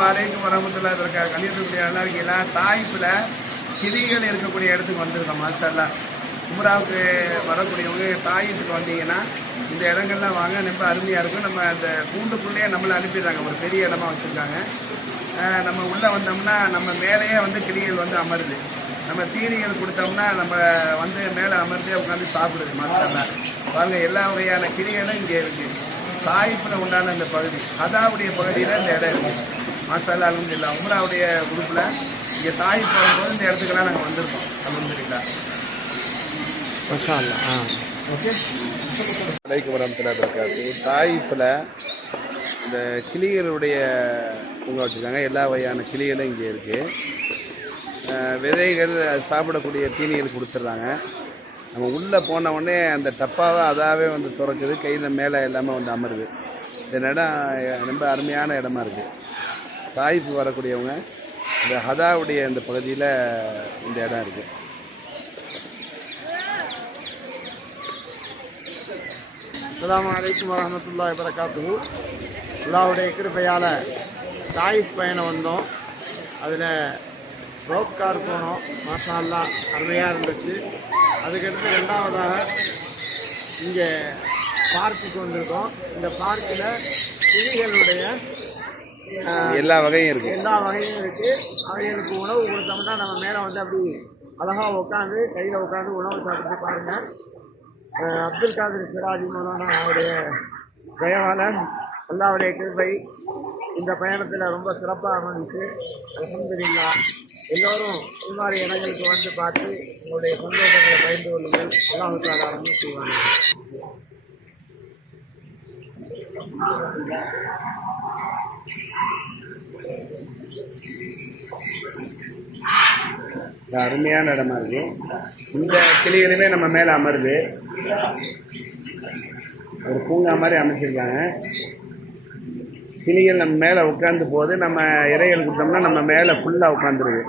வரைக்கும் வரமத்துல இருக்க கலியத்துக்குரிய நல்லா தாய்ப்பில் கிளிகள் இருக்கக்கூடிய இடத்துக்கு வந்திருக்கோம் மாஸ்டர்லாம் உம்ராவுக்கு வரக்கூடியவங்க தாயத்துக்கு வந்தீங்கன்னா இந்த இடங்கள்லாம் வாங்க ரொம்ப அருமையாக இருக்கும். நம்ம அந்த கூண்டுக்குள்ளேயே நம்மளை அனுப்பிடுறாங்க. ஒரு பெரிய இடமா வச்சுருக்காங்க. நம்ம உள்ளே வந்தோம்னா நம்ம மேலேயே வந்து கிளிகள் வந்து அமருது. நம்ம தீனிகள் கொடுத்தோம்னா நம்ம வந்து மேலே அமர்ந்தே உட்காந்து சாப்பிடுது மாஸ்டர்ல பாருங்க எல்லா வகையான கிளிகளும் இங்கே இருக்குது தாய்ப்பில் உண்டான இந்த பகுதி அதாவுடைய பகுதியில் இந்த இடம் இருக்குது மாசாலா அலமதுல்லா உம்ராவுடைய குரூப்பில் இங்கே தாய் போகும்போது இந்த இடத்துக்கெல்லாம் நாங்கள் வந்திருக்கோம். அலமதுல்லா மஷா அல்லா ஆ. ஓகே? வலைக்கம் வரமத்துல இருக்காது தாயிஃபில் இந்த கிளிகளுடைய பூங்கா வச்சுருக்காங்க. எல்லா வகையான கிளிகளும் இங்கே இருக்குது விதைகள் சாப்பிடக்கூடிய தீனிகள் கொடுத்துட்றாங்க. நம்ம உள்ளே போன உடனே அந்த டப்பாவை அதாவே வந்து திறக்குது. கையில் மேலே எல்லாமே வந்து அமருது. இந்த இடம் ரொம்ப அருமையான இடமா இருக்குது தாய்ப்பு வரக்கூடியவங்க இந்த ஹதாவுடைய இந்த பகுதியில் இந்த இடம் இருக்குது அலாம் அலைக்கும் வரமத்துல்லா வரகாத்துஹு அல்லாவுடைய கிருபையால் தாயிஃப் பயணம் வந்தோம். அதில் ரோப் கார் போனோம். மாஷா அருமையாக இருந்துச்சு. அதுக்கடுத்து ரெண்டாவதாக இங்கே பார்க்குக்கு வந்திருக்கோம் இந்த பார்க்கில் கிளிகளுடைய எல்லா வகையும் இருக்குது எல்லா வகையும் இருக்கு. அவைகளுக்கு உணவு கொடுத்தோம்னா நம்ம மேலே வந்து அப்படி அழகா உட்காந்து கையில் உட்காந்து உணவு சாப்பிட்டு பாருங்க. அப்துல் காதிர் சிராஜி மௌலானா அவருடைய தயவால அல்லாவுடைய கிருபை இந்த பயணத்தில் ரொம்ப சிறப்பாக அமைஞ்சிச்சு அலமதுல்லா எல்லோரும் மாதிரி இடங்களுக்கு வந்து பார்த்து உங்களுடைய சந்தோஷங்களை பகிர்ந்து கொள்ளுங்கள். அல்லாஹு தாலா வந்து செய்வாங்க இது அருமையான இடமா இருக்கு. இந்த கிளிகளுமே நம்ம மேலே அமருது. ஒரு பூங்கா மாதிரி அமைச்சிருக்காங்க. கிளிகள் நம்ம மேலே உட்காந்து போது நம்ம இறைகள் கொடுத்தோம்னா நம்ம மேலே ஃபுல்லாக உட்காந்துருக்கு